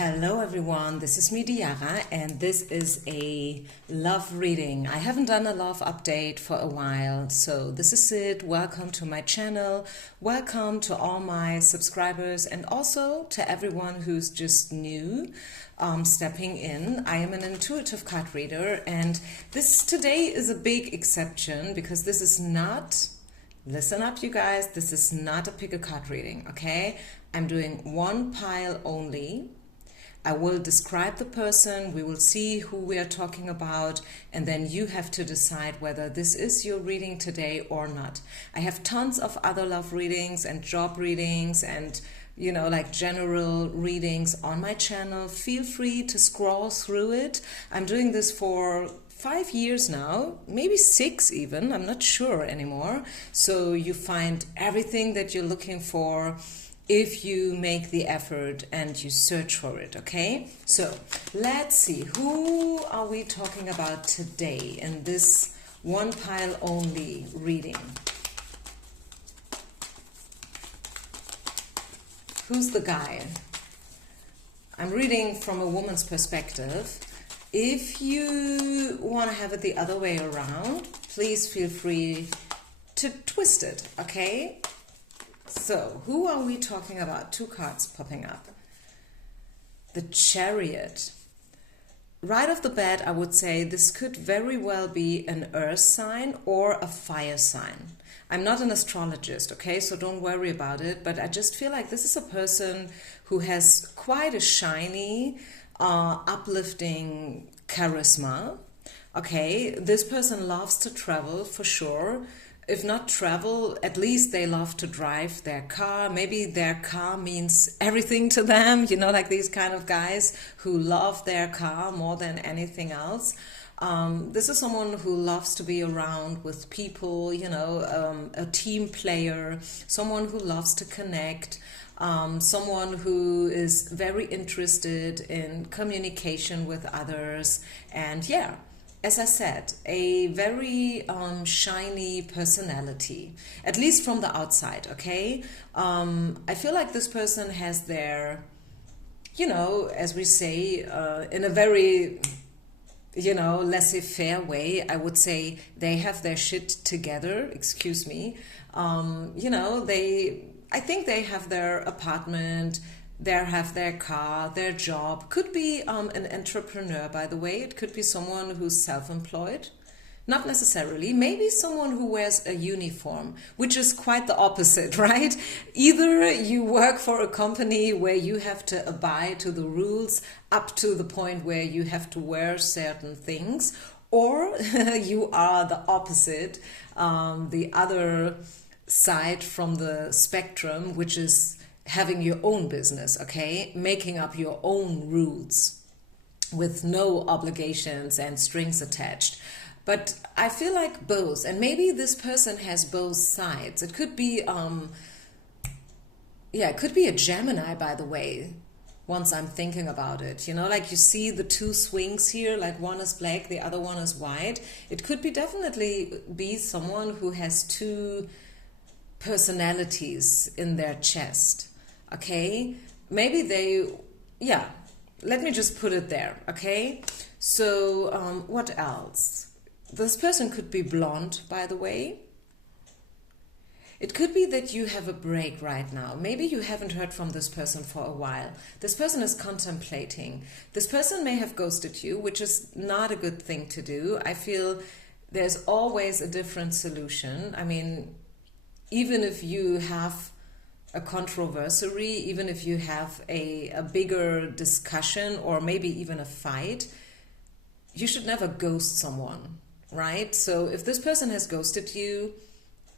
Hello everyone, this is me Diara and this is a love reading. I haven't done a love update for a while, so this is it. Welcome to my channel, welcome to all my subscribers and also to everyone who's just new stepping in. I am an intuitive card reader and this today is a big exception because this is not, listen up you guys, this is not a pick a card reading, okay? I'm doing one pile only. I will describe the person, we will see who we are talking about, and then you have to decide whether this is your reading today or not. I have tons of other love readings and job readings and, you know, like general readings on my channel. Feel free to scroll through it. I'm doing this for 5 years now, maybe 6 even, I'm not sure anymore. So you find everything that you're looking for if you make the effort and you search for it, okay? So let's see, who are we talking about today in this one pile only reading? Who's the guy? I'm reading from a woman's perspective. If you want to have it the other way around, please feel free to twist it, okay? So, who are we talking about? 2 cards popping up. The Chariot. Right off the bat, I would say this could very well be an earth sign or a fire sign. I'm not an astrologist, okay, so don't worry about it, but I just feel like this is a person who has quite a shiny, uplifting charisma. Okay, this person loves to travel for sure. If not travel, at least they love to drive their car. Maybe their car means everything to them, you know, like these kind of guys who love their car more than anything else. This is someone who loves to be around with people, you know, a team player, someone who loves to connect, someone who is very interested in communication with others, and yeah, as I said, a very shiny personality, at least from the outside, okay? I feel like this person has their, you know, as we say, in a very, you know, laissez-faire way, I would say they have their shit together, excuse me. You know, I think they have their apartment, they have their car, their job. Could be an entrepreneur, by the way. It could be someone who's self-employed. Not necessarily. Maybe someone who wears a uniform, which is quite the opposite, right? Either you work for a company where you have to abide to the rules up to the point where you have to wear certain things, or you are the opposite, the other side from the spectrum, which is having your own business, okay? Making up your own rules with no obligations and strings attached. But I feel like both, and maybe this person has both sides. It could be, it could be a Gemini, by the way, once I'm thinking about it. You know, like you see the 2 swings here, like one is black, the other one is white. It could be definitely be someone who has 2 personalities in their chest. Okay, maybe let me just put it there, okay? So, what else? This person could be blonde, by the way. It could be that you have a break right now. Maybe you haven't heard from this person for a while. This person is contemplating. This person may have ghosted you, which is not a good thing to do. I feel there's always a different solution. I mean, even if you have a controversy, even if you have a bigger discussion or maybe even a fight, you should never ghost someone, right? So if this person has ghosted you,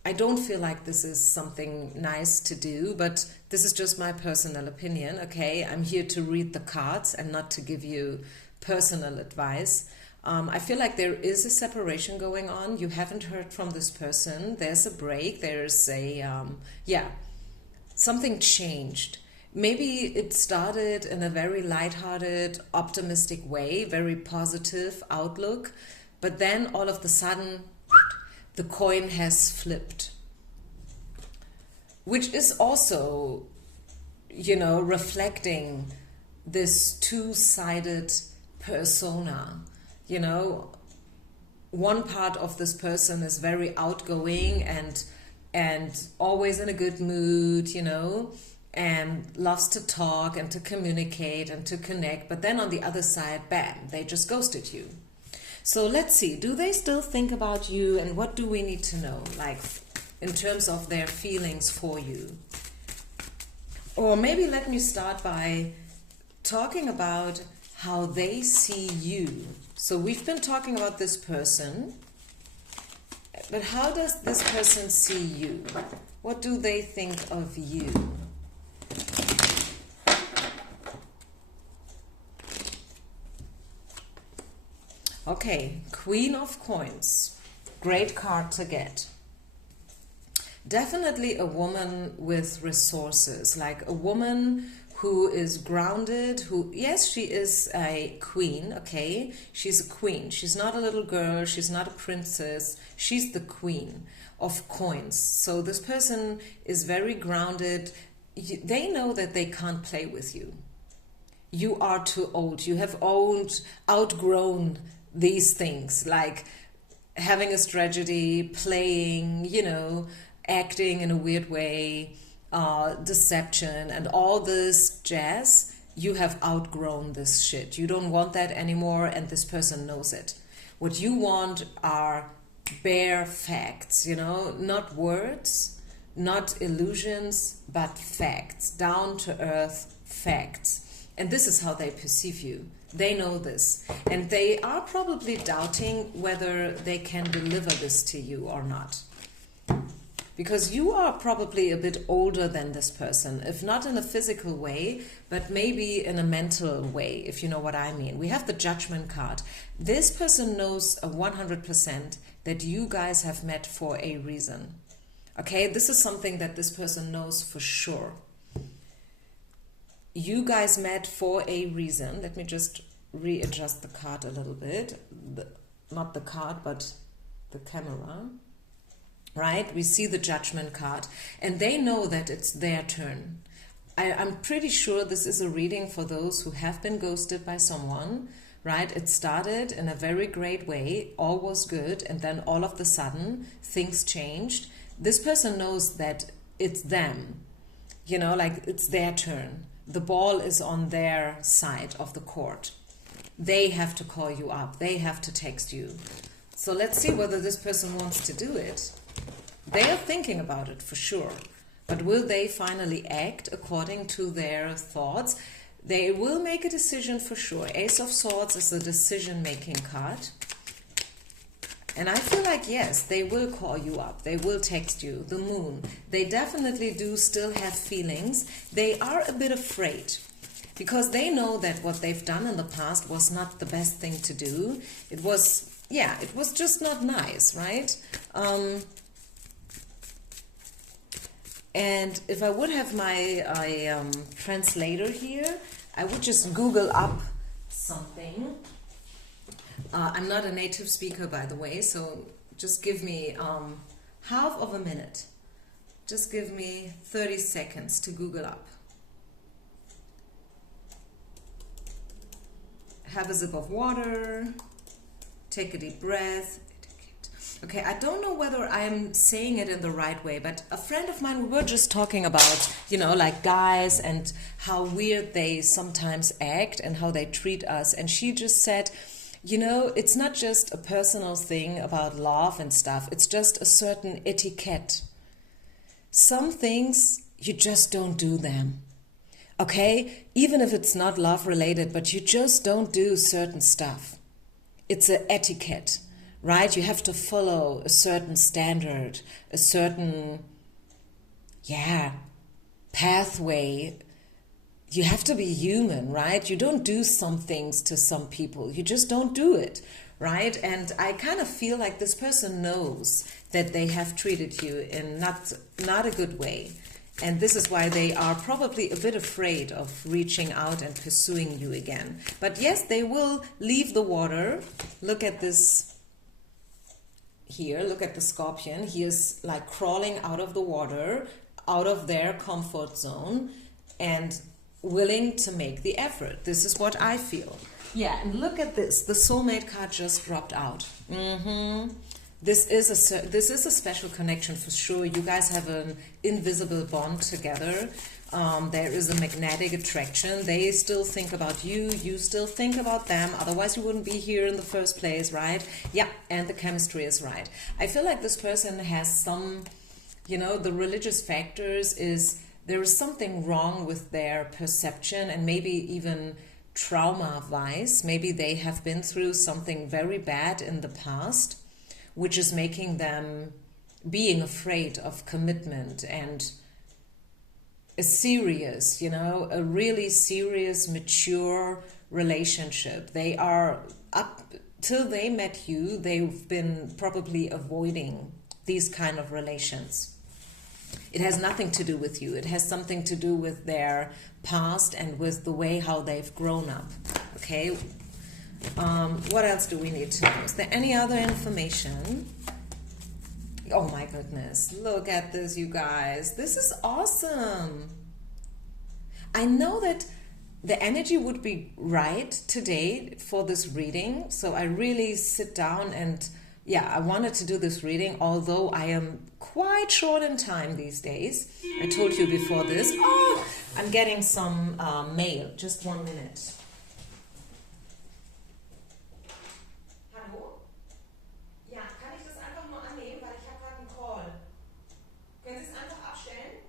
I don't feel like this is something nice to do, but this is just my personal opinion, okay? I'm here to read the cards and not to give you personal advice. I feel like there is a separation going on. You haven't heard from this person. There's a break. There's a, something changed. Maybe it started in a very lighthearted, optimistic way, very positive outlook, but then all of a sudden, the coin has flipped. Which is also, you know, reflecting this two-sided persona. You know, one part of this person is very outgoing and always in a good mood, you know, and loves to talk and to communicate and to connect. But then on the other side, bam, they just ghosted you. So let's see, do they still think about you, and what do we need to know, like in terms of their feelings for you? Or maybe let me start by talking about how they see you. So we've been talking about this person, but how does this person see you? What do they think of you? Okay, Queen of Coins. Great card to get. Definitely a woman with resources, like a woman who is grounded, who, yes, she is a queen, okay? She's a queen. She's not a little girl. She's not a princess. She's the queen of coins. So this person is very grounded. They know that they can't play with you. You are too old. You have outgrown these things, like having a strategy, playing, you know, acting in a weird way, deception and all this jazz. You have outgrown this shit. You don't want that anymore, and this person knows it. What you want are bare facts, you know, not words, not illusions, but facts, down to earth facts. And this is how they perceive you. They know this, and they are probably doubting whether they can deliver this to you or not. Because you are probably a bit older than this person, if not in a physical way, but maybe in a mental way, if you know what I mean. We have the Judgment card. This person knows 100% that you guys have met for a reason. Okay, this is something that this person knows for sure. You guys met for a reason. Let me just readjust the card a little bit. Not the card, but the camera. Right? We see the Judgment card, and they know that it's their turn. I'm pretty sure this is a reading for those who have been ghosted by someone, right? It started in a very great way, all was good, and then all of a sudden things changed. This person knows that it's them, you know, like it's their turn. The ball is on their side of the court. They have to call you up. They have to text you. So let's see whether this person wants to do it. They are thinking about it for sure, but will they finally act according to their thoughts? They will make a decision for sure. Ace of Swords is the decision-making card. And I feel like, yes, they will call you up. They will text you. The Moon. They definitely do still have feelings. They are a bit afraid because they know that what they've done in the past was not the best thing to do. It was, yeah, it was just not nice, right? And if I would have my translator here, I would just Google up something. I'm not a native speaker, by the way, so just give me half of a minute. Just give me 30 seconds to Google up. Have a sip of water, take a deep breath. Okay, I don't know whether I'm saying it in the right way, but a friend of mine, we were just talking about, you know, like guys and how weird they sometimes act and how they treat us. And she just said, you know, it's not just a personal thing about love and stuff. It's just a certain etiquette. Some things, you just don't do them. Okay? Even if it's not love related, but you just don't do certain stuff. It's an etiquette. Right? You have to follow a certain standard, a certain, pathway. You have to be human, right? You don't do some things to some people. You just don't do it, right? And I kind of feel like this person knows that they have treated you in not a good way. And this is why they are probably a bit afraid of reaching out and pursuing you again. But yes, they will leave the water. Look at this. Here, look at the Scorpion. He is like crawling out of the water, out of their comfort zone. And willing to make the effort. This is what I feel. Yeah, and look at this. The soulmate card just dropped out. This is a special connection for sure. You guys have an invisible bond together. There is a magnetic attraction. They still think about you. You still think about them. Otherwise, you wouldn't be here in the first place, right? Yeah, and the chemistry is right. I feel like this person has some, the religious factors is there is something wrong with their perception and maybe even trauma-wise. Maybe they have been through something very bad in the past, which is making them being afraid of commitment and a serious, a really serious, mature relationship. They are, up till they met you, they've been probably avoiding these kind of relations. It has nothing to do with you. It has something to do with their past and with the way how they've grown up. Okay? What else do we need to know? Is there any other information? Oh my goodness. Look at this, you guys. This is awesome. I know that the energy would be right today for this reading. So I really sit down and I wanted to do this reading, although I am quite short in time these days. I told you before this. Oh, I'm getting some mail. Just 1 minute. Hallo? Ja, kann ich das einfach nur annehmen, weil ich habe gerade einen Call. Können Sie es einfach abstellen?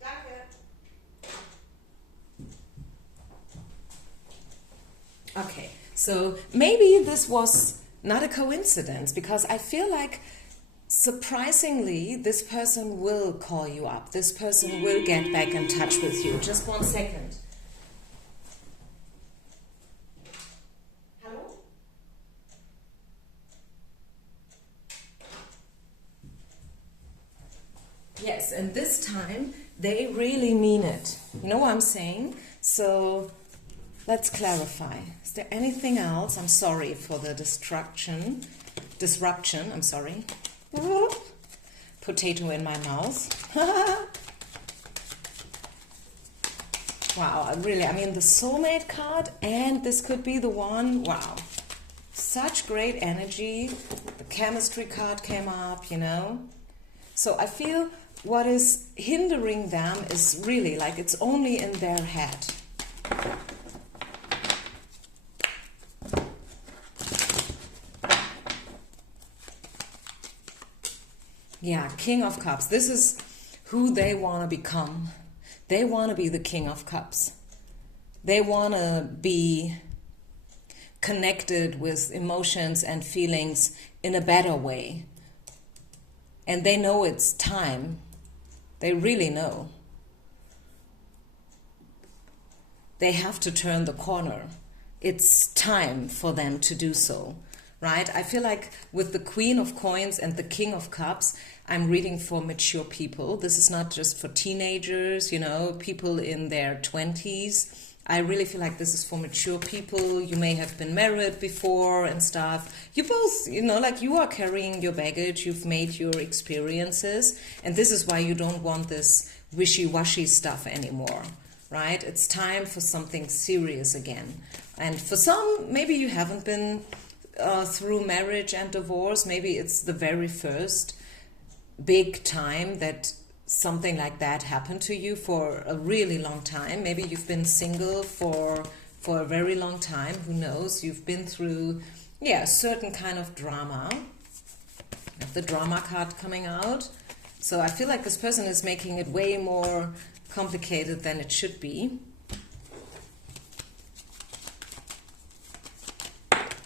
Danke. Okay, so maybe this was not a coincidence, because I feel like surprisingly this person will call you up. This person will get back in touch with you. Just 1 second. Hello? Yes, and this time they really mean it. You know what I'm saying? So let's clarify. Is there anything else? I'm sorry for the disruption, I'm sorry. Potato in my mouth. Wow, I mean the soulmate card, and this could be the one. Wow. Such great energy. The chemistry card came up, So I feel what is hindering them is really like it's only in their head. Yeah, King of Cups. This is who they want to become. They want to be the King of Cups. They want to be connected with emotions and feelings in a better way. And they know it's time. They really know. They have to turn the corner. It's time for them to do so. Right? I feel like with the Queen of Coins and the King of Cups, I'm reading for mature people. This is not just for teenagers, people in their 20s. I really feel like this is for mature people. You may have been married before and stuff. You both, you are carrying your baggage. You've made your experiences. And this is why you don't want this wishy-washy stuff anymore, right? It's time for something serious again. And for some, maybe you haven't been through marriage and divorce. Maybe it's the very first big time that something like that happened to you for a really long time. Maybe you've been single for a very long time. Who knows? You've been through, a certain kind of drama. The drama card coming out. So I feel like this person is making it way more complicated than it should be.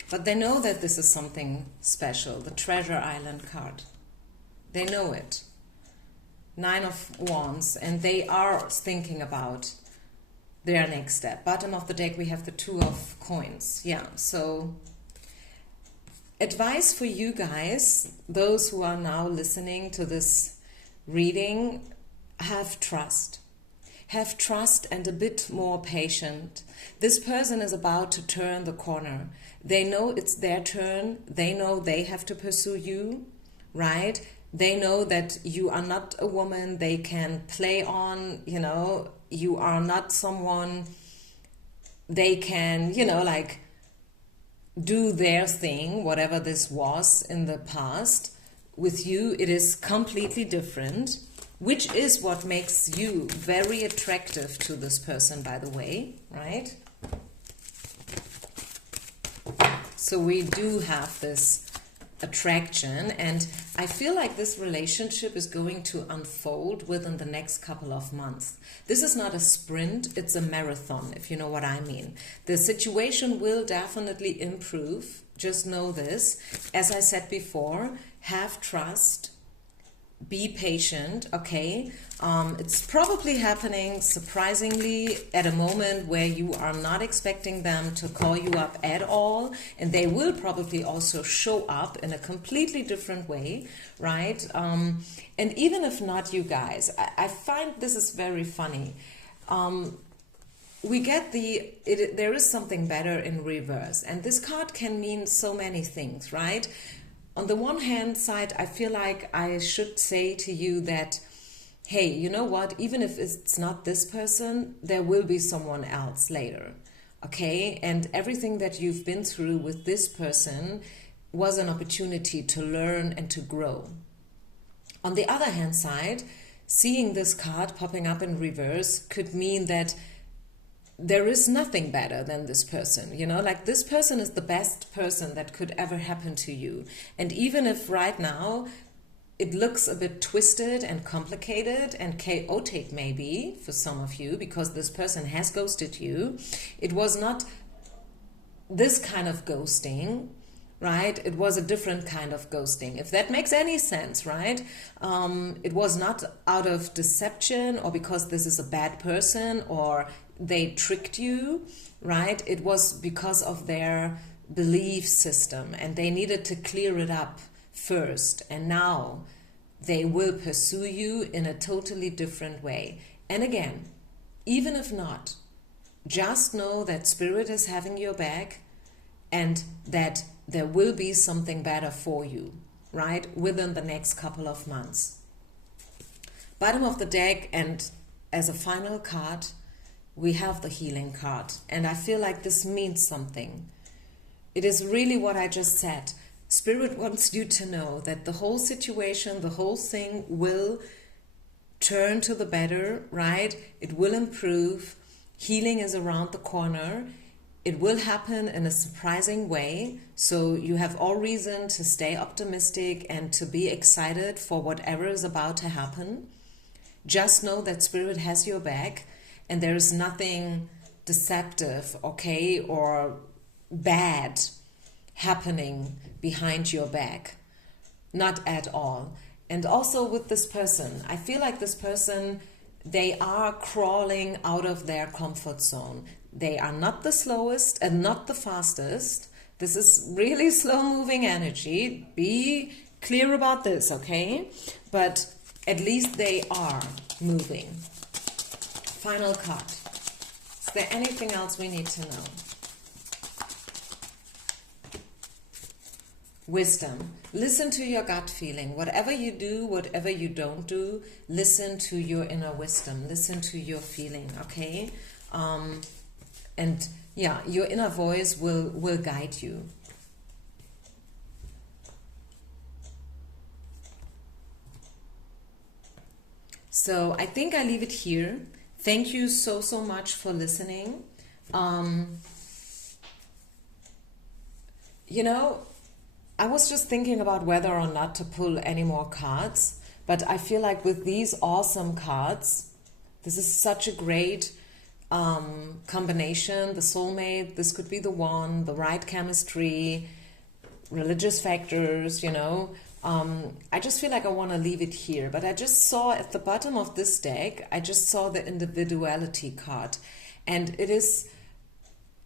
But they know that this is something special, the Treasure Island card. They know it. 9 of Wands, and they are thinking about their next step. Bottom of the deck, we have the 2 of Coins. Yeah, so advice for you guys, those who are now listening to this reading, have trust. Have trust and a bit more patient. This person is about to turn the corner. They know it's their turn. They know they have to pursue you, right? They know that you are not a woman they can play on, you are not someone they can, you know, like do their thing, whatever this was in the past. With you, it is completely different, which is what makes you very attractive to this person, by the way, right? So we do have this attraction, and I feel like this relationship is going to unfold within the next couple of months. This is not a sprint, it's a marathon, if you know what I mean. The situation will definitely improve, just know this. As I said before, have trust, be patient, okay? It's probably happening surprisingly at a moment where you are not expecting them to call you up at all, and they will probably also show up in a completely different way, right? And even if not, you guys, I find this is very funny. We get there is something better in reverse, and this card can mean so many things, right? On the one hand side, I feel like I should say to you that, hey, you know what, even if it's not this person, there will be someone else later, okay? And everything that you've been through with this person was an opportunity to learn and to grow. On the other hand side, seeing this card popping up in reverse could mean that there is nothing better than this person, you know, like this person is the best person that could ever happen to you. And even if right now it looks a bit twisted and complicated and chaotic maybe for some of you because this person has ghosted you, it was not this kind of ghosting, right? It was a different kind of ghosting, if that makes any sense, right? It was not out of deception or because this is a bad person or they tricked you, right? It was because of their belief system and they needed to clear it up first, and now they will pursue you in a totally different way. And again, even if not, just know that Spirit is having your back and that there will be something better for you, right, within the next couple of months. Bottom of the deck, and as a final card, we have the healing card, and I feel like this means something. It is really what I just said. Spirit wants you to know that the whole situation, the whole thing will turn to the better, right? It will improve. Healing is around the corner. It will happen in a surprising way, so you have all reason to stay optimistic and to be excited for whatever is about to happen. Just know that Spirit has your back, and there is nothing deceptive, okay, or bad happening behind your back. Not at all. And also with this person, I feel like this person, they are crawling out of their comfort zone. They are not the slowest and not the fastest. This is really slow-moving energy. Be clear about this, okay? But at least they are moving. Final card. Is there anything else we need to know? Wisdom. Listen to your gut feeling. Whatever you do, whatever you don't do, listen to your inner wisdom. Listen to your feeling, okay? And yeah, your inner voice will guide you. So I think I leave it here. Thank you so much for listening. You know, I was just thinking about whether or not to pull any more cards, but I feel like with these awesome cards, this is such a great combination. The soulmate, this could be the one, the right chemistry, religious factors, you know. I just feel like I want to leave it here, but I just saw at the bottom of this deck, I just saw the individuality card, and it is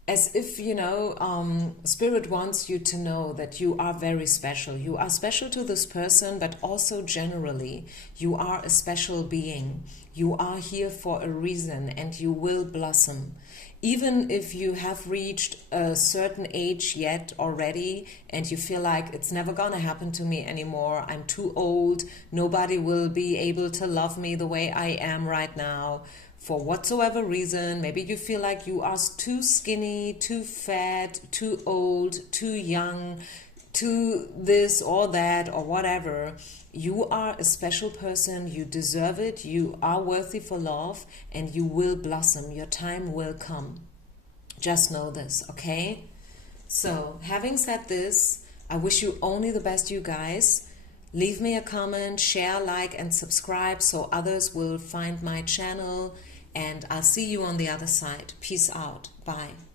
as if, you know, Spirit wants you to know that you are very special. You are special to this person, but also generally, you are a special being. You are here for a reason, and you will blossom. Even if you have reached a certain age yet already, and you feel like it's never gonna happen to me anymore, I'm too old, nobody will be able to love me the way I am right now, for whatsoever reason. Maybe you feel like you are too skinny, too fat, too old, too young, too this or that or whatever. You are a special person, you deserve it, you are worthy for love, and you will blossom. Your time will come. Just know this, okay? So, having said this, I wish you only the best, you guys. Leave me a comment, share, like, and subscribe so others will find my channel. And I'll see you on the other side. Peace out. Bye.